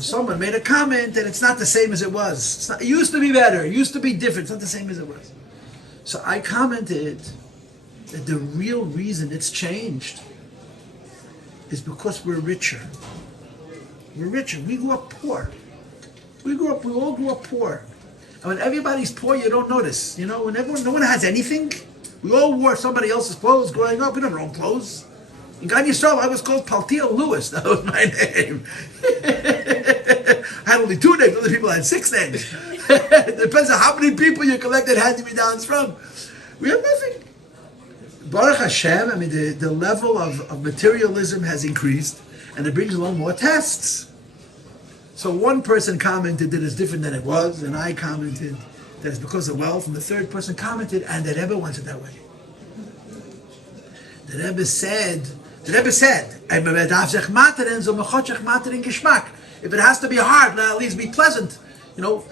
Someone made a comment and it's not the same as it was. It used to be better, it used to be different, it's not the same as it was. So I commented that the real reason it's changed is because we're richer. We're richer. We grew up poor. We all grew up poor. And when everybody's poor, you don't notice. You know, when no one has anything, we all wore somebody else's clothes growing up. We never owned clothes. In God Yisrael, I was called Paltiel Lewis. That was my name. I had only 2 names. Other people had 6 names. It depends on how many people you collected hand-me-downs from. We have nothing. Baruch Hashem, I mean, the level of materialism has increased, and it brings along more tests. So one person commented that it's different than it was, and I commented that it's because of wealth, and the third person commented, and the Rebbe wants it that way. The Rebbe said, if it has to be hard, let it at least be pleasant. You know,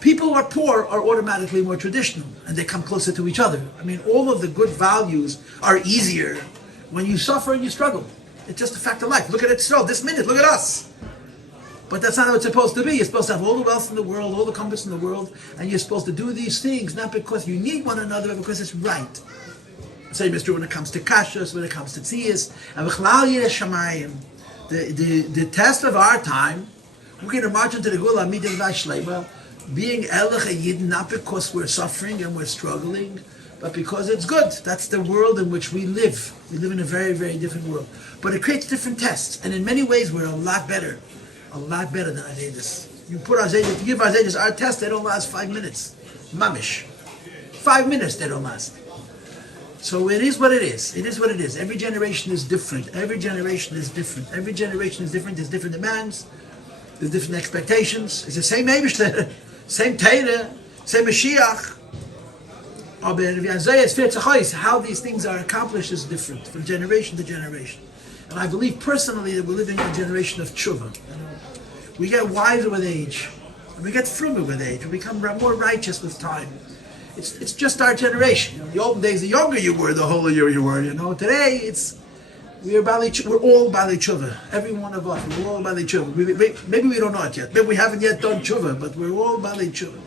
people who are poor are automatically more traditional, and they come closer to each other. I mean, all of the good values are easier when you suffer and you struggle. It's just a fact of life. Look at it so this minute, look at us. But that's not how it's supposed to be. You're supposed to have all the wealth in the world, all the comforts in the world, and you're supposed to do these things not because you need one another, but because it's right. Same is true when it comes to kashas, when it comes to tziyas, and the test of our time. We're going to march into the Gula Midim Vashleba, being Elech a Yidden, not because we're suffering and we're struggling, but because it's good. That's the world in which we live. We live in a very, very different world. But it creates different tests, and in many ways we're a lot better than Azedas. You put Azedas, if you give Azedas our test, they don't last 5 minutes. Mamish. 5 minutes they don't last. So it is what it is. It is what it is. Every generation is different. Every generation is different. Every generation is different. There's different demands. There's different expectations. It's the same Eibishter, same Torah, same Mashiach. How these things are accomplished is different from generation to generation. And I believe personally that we're living in a generation of tshuva. We get wiser with age, and we get frugal with age. We become more righteous with time. It's just our generation. In the olden days, the younger you were, the holier you were. You know, today we're all Bali Tshuva. Every one of us, we're all Bali Tshuva. Maybe we don't know it yet. Maybe we haven't yet done Tshuva, but we're all Bali Tshuva.